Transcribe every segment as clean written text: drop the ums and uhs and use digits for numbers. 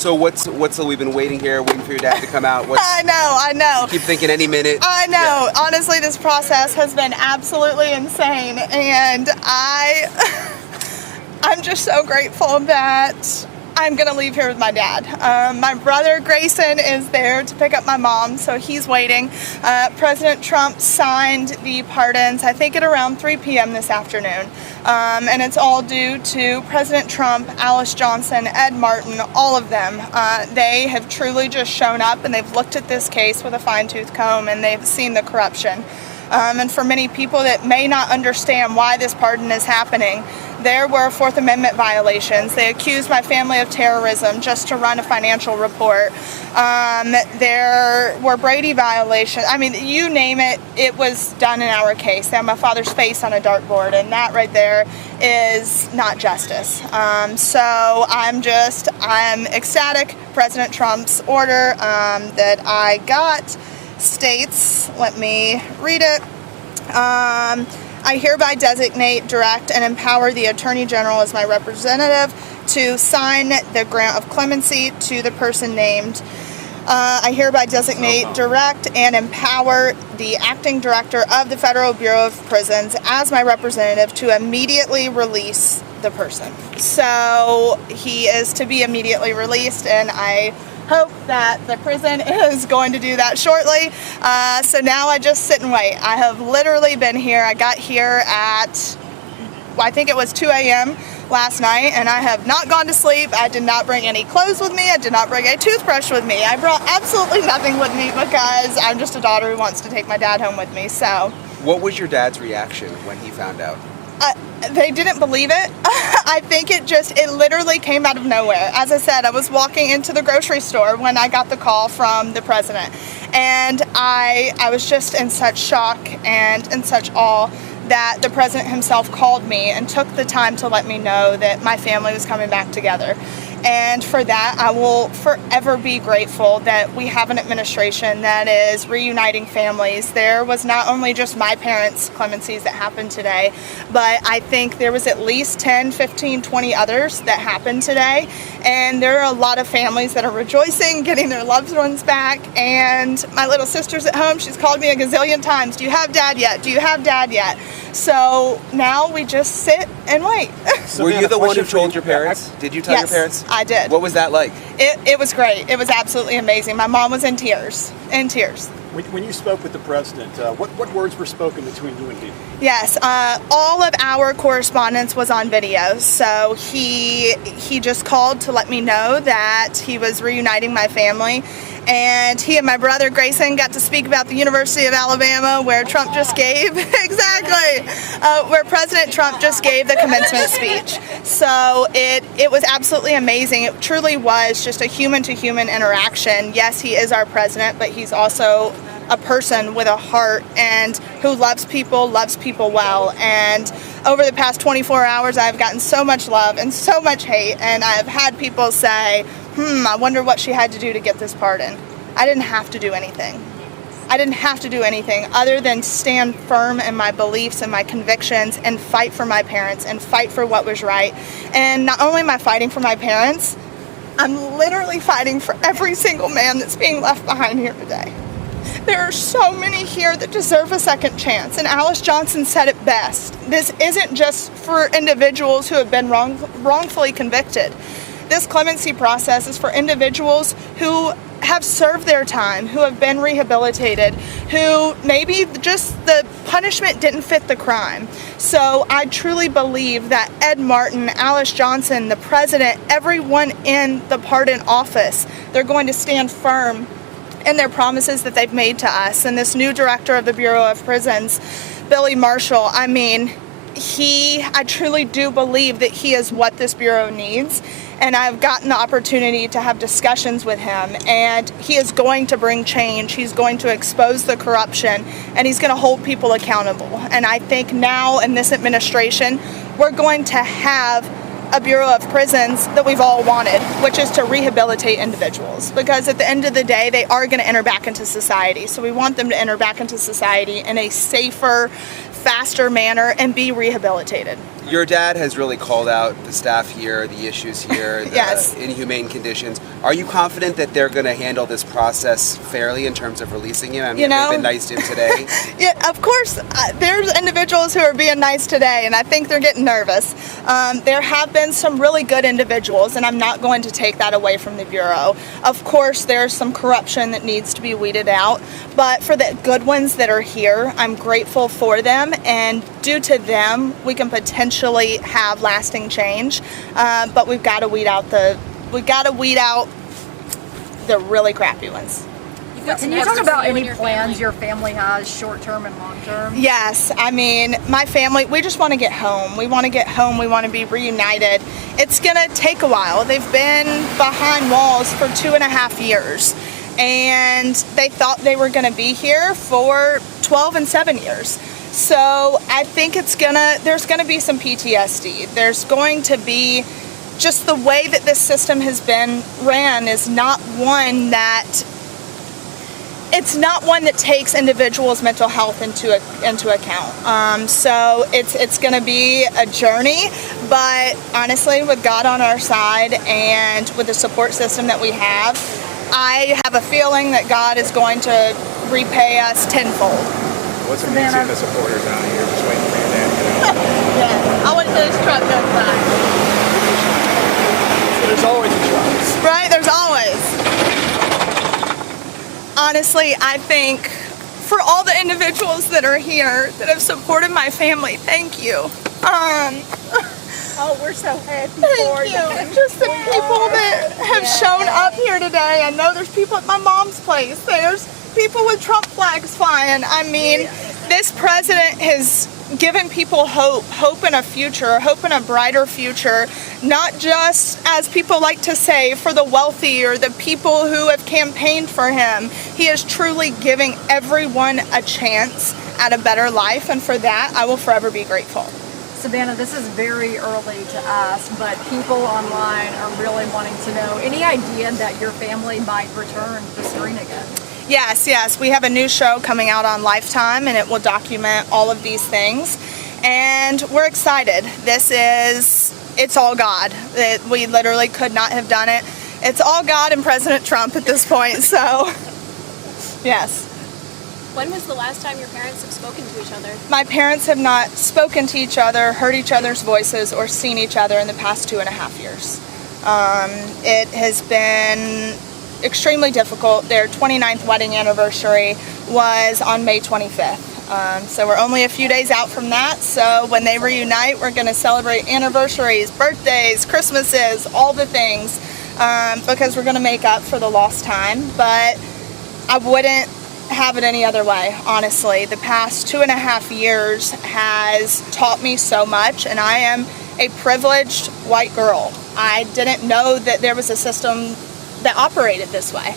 So we've been waiting here, waiting for your dad to come out. I know. Keep thinking any minute. I know. Yeah. Honestly, this process has been absolutely insane, and I'm just so grateful that I'm gonna leave here with my dad. My brother Grayson is there to pick up my mom, so he's waiting. President Trump signed the pardons, I think at around 3 p.m. this afternoon. And it's all due to President Trump, Alice Johnson, Ed Martin, all of them. They have truly just shown up and they've looked at this case with a fine-tooth comb and they've seen the corruption. And for many people that may not understand why this pardon is happening, there were Fourth Amendment violations. They accused my family of terrorism just to run a financial report. There were Brady violations. I mean, you name it, it was done in our case. They had my father's face on a dartboard, and that right there is not justice. So I'm ecstatic. President Trump's order that I got states, let me read it. I hereby designate, direct, and empower the Attorney General as my representative to sign the grant of clemency to the person named. I hereby designate, direct, and empower the acting director of the Federal Bureau of Prisons as my representative to immediately release the person. So he is to be immediately released, and I hope that the prison is going to do that shortly. So now I just sit and wait. I have literally been here. I got here at, I think it was 2 a.m. last night, and I have not gone to sleep. I did not bring any clothes with me. I did not bring a toothbrush with me. I brought absolutely nothing with me because I'm just a daughter who wants to take my dad home with me. So, what was your dad's reaction when he found out? They didn't believe it. I think it literally came out of nowhere. As I said, I was walking into the grocery store when I got the call from the president. And I was just in such shock and in such awe that the president himself called me and took the time to let me know that my family was coming back together. And for that, I will forever be grateful that we have an administration that is reuniting families. There was not only just my parents' clemencies that happened today, but I think there was at least 10, 15, 20 others that happened today. And there are a lot of families that are rejoicing, getting their loved ones back. And my little sister's at home. She's called me a gazillion times. Do you have dad yet? Do you have dad yet? So now we just sit and wait. Were you the one who told your parents? Did you tell your parents? I did. What was that like? It was great. It was absolutely amazing. My mom was in tears. When you spoke with the president, what words were spoken between you and him? Yes, all of our correspondence was on video. So he just called to let me know that he was reuniting my family. And he and my brother Grayson got to speak about the University of Alabama, where Trump just gave, where President Trump just gave the commencement speech. So it was absolutely amazing. It truly was just a human-to-human interaction. Yes, he is our president, but he's also a person with a heart and who loves people well. And over the past 24 hours, I've gotten so much love and so much hate, and I've had people say, I wonder what she had to do to get this pardon. I didn't have to do anything. I didn't have to do anything other than stand firm in my beliefs and my convictions and fight for my parents and fight for what was right. And not only am I fighting for my parents, I'm literally fighting for every single man that's being left behind here today. There are so many here that deserve a second chance, and Alice Johnson said it best. This isn't just for individuals who have been wrongfully convicted. This clemency process is for individuals who have served their time, who have been rehabilitated, who maybe just the punishment didn't fit the crime. So I truly believe that Ed Martin, Alice Johnson, the president, everyone in the pardon office, they're going to stand firm in their promises that they've made to us. And this new director of the Bureau of Prisons, Billy Marshall, I truly do believe that he is what this Bureau needs. And I've gotten the opportunity to have discussions with him, and he is going to bring change. He's going to expose the corruption, and he's going to hold people accountable. And I think now in this administration, we're going to have a Bureau of Prisons that we've all wanted, which is to rehabilitate individuals. Because at the end of the day, they are going to enter back into society. So we want them to enter back into society in a safer, faster manner and be rehabilitated. Your dad has really called out the staff here, the issues here, the Yes. inhumane conditions. Are you confident that they're going to handle this process fairly in terms of releasing him? I mean, they've been nice to him today. Yeah, of course, there's individuals who are being nice today, and I think they're getting nervous. There have been some really good individuals, and I'm not going to take that away from the Bureau. Of course, there's some corruption that needs to be weeded out, but for the good ones that are here, I'm grateful for them, and due to them, we can potentially have lasting change. But we've got to weed out the really crappy ones. Can you talk about any plans your family has, short-term and long-term? Yes, I mean, my family, we just want to get home. We want to get home. We want to be reunited. It's going to take a while. They've been behind walls for 2.5 years, and they thought they were going to be here for 12 and 7 years. So I think there's going to be some PTSD. There's going to be just the way that this system has been ran is not one that takes individuals' mental health into account. So it's going to be a journey, but honestly, with God on our side and with the support system that we have, I have a feeling that God is going to repay us tenfold. What's amazing, the supporters out here just waiting for your dad to get out. Yeah, I went to this truck outside. There's always a truck. Right, there's always. Honestly, I think for all the individuals that are here that have supported my family, thank you. Oh, we're so happy for Thank you. Just the people that have shown up here today. I know there's people at my mom's place. There's people with Trump flags flying. I mean, this president has given people hope in a future, hope in a brighter future, not just, as people like to say, for the wealthy or the people who have campaigned for him. He is truly giving everyone a chance at a better life, and for that, I will forever be grateful. Savannah, this is very early to ask, but people online are really wanting to know, any idea that your family might return to the screen again? Yes. We have a new show coming out on Lifetime, and it will document all of these things. And we're excited. It's all God. We literally could not have done it. It's all God and President Trump at this point, so yes. When was the last time your parents have spoken to each other? My parents have not spoken to each other, heard each other's voices, or seen each other in the past 2.5 years. It has been extremely difficult. Their 29th wedding anniversary was on May 25th. So we're only a few days out from that. So when they reunite, we're going to celebrate anniversaries, birthdays, Christmases, all the things, because we're going to make up for the lost time. But I wouldn't have it any other way, honestly. The past 2.5 years has taught me so much, and I am a privileged white girl. I didn't know that there was a system that operated this way.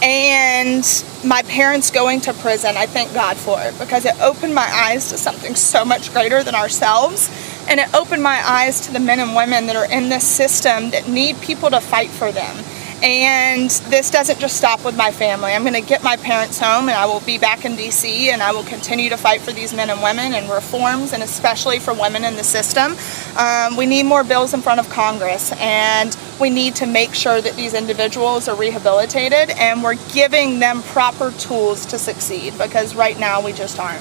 And my parents going to prison, I thank God for it, because it opened my eyes to something so much greater than ourselves, and it opened my eyes to the men and women that are in this system that need people to fight for them. And this doesn't just stop with my family. I'm going to get my parents home, and I will be back in D.C., and I will continue to fight for these men and women and reforms, and especially for women in the system. We need more bills in front of Congress, and we need to make sure that these individuals are rehabilitated, and we're giving them proper tools to succeed, because right now we just aren't.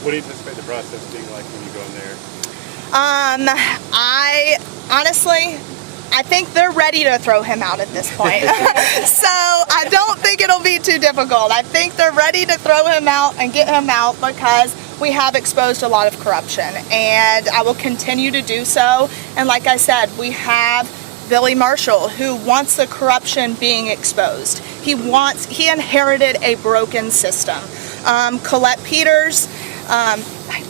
What do you anticipate the process being like when you go in there? I think they're ready to throw him out at this point. So I don't think it'll be too difficult. I think they're ready to throw him out and get him out, because we have exposed a lot of corruption, and I will continue to do so. And like I said, we have Billy Marshall, who wants the corruption being exposed. He inherited a broken system. Colette Peters,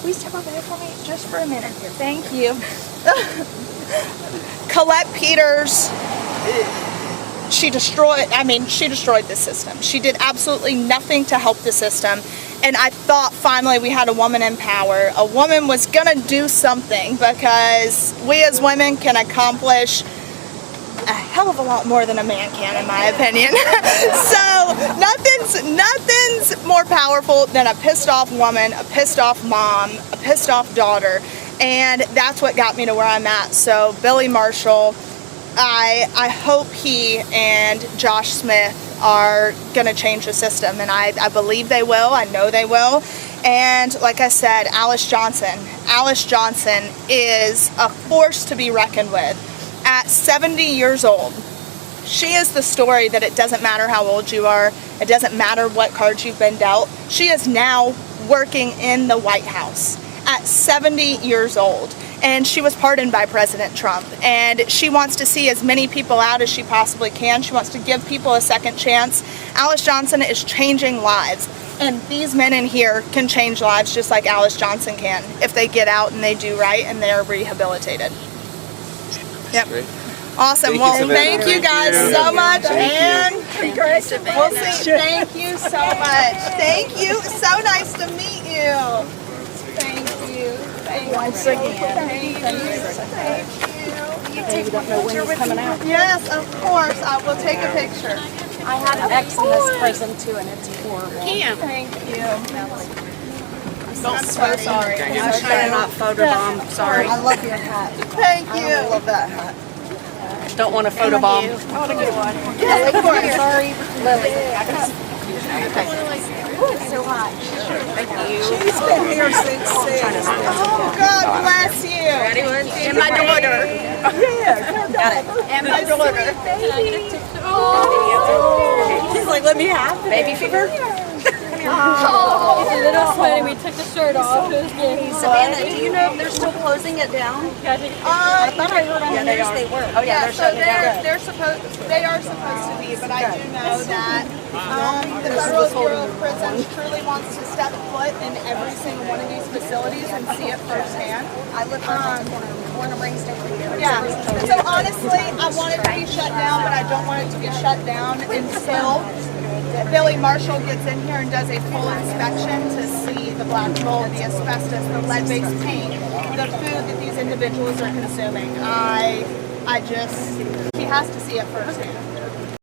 please step over there for me just for a minute here. Thank you. Colette Peters, she destroyed the system. She did absolutely nothing to help the system. And I thought finally we had a woman in power. A woman was gonna do something, because we as women can accomplish a hell of a lot more than a man can, in my opinion. So nothing's more powerful than a pissed off woman, a pissed off mom, a pissed off daughter. And that's what got me to where I'm at. So Billy Marshall, I hope he and Josh Smith are going to change the system, and I believe they will. I know they will. And like I said, Alice Johnson is a force to be reckoned with. At 70 years old, she is the story that it doesn't matter how old you are, it doesn't matter what cards you've been dealt. She is now working in the White House at 70 years old. And she was pardoned by President Trump. And she wants to see as many people out as she possibly can. She wants to give people a second chance. Alice Johnson is changing lives. And these men in here can change lives just like Alice Johnson can if they get out and they do right and they're rehabilitated. Yep. Great. Awesome. Thank you guys so much. And we'll see. Thank you so much. Thank you. So nice to meet you. Thank you. Once again. Thank you. You don't know when he's coming out. Yes, of course. I will take a picture. I had an ex in this prison too, and it's horrible. Thank you. I'm so sorry. I'm trying to not photobomb. Sorry. I love your hat. Thank you. I love that hat. Don't want to photobomb. Yes, of course. Sorry, Lily. So hot. Thank you. She's been here since 6. Oh, God bless you. And my daughter. Got it. And my daughter. She's like, let me have it. Baby fever? He's a little sweaty. We took the shirt off. It was getting Savannah, do you know if they're still closing it down? I thought I heard on the news they were. Oh yeah, they're So shutting it down. they are supposed to be, but I do know that the Federal Bureau of Prisons truly wants to step foot in every single one of these facilities and see it firsthand. I live born and raised over here. Yeah. So honestly, I want it to be shut down, but I don't want it to be shut down until Billy Marshall gets in here and does a full inspection to see the black mold, the asbestos, the lead-based paint, the food that these individuals are consuming. He has to see it firsthand.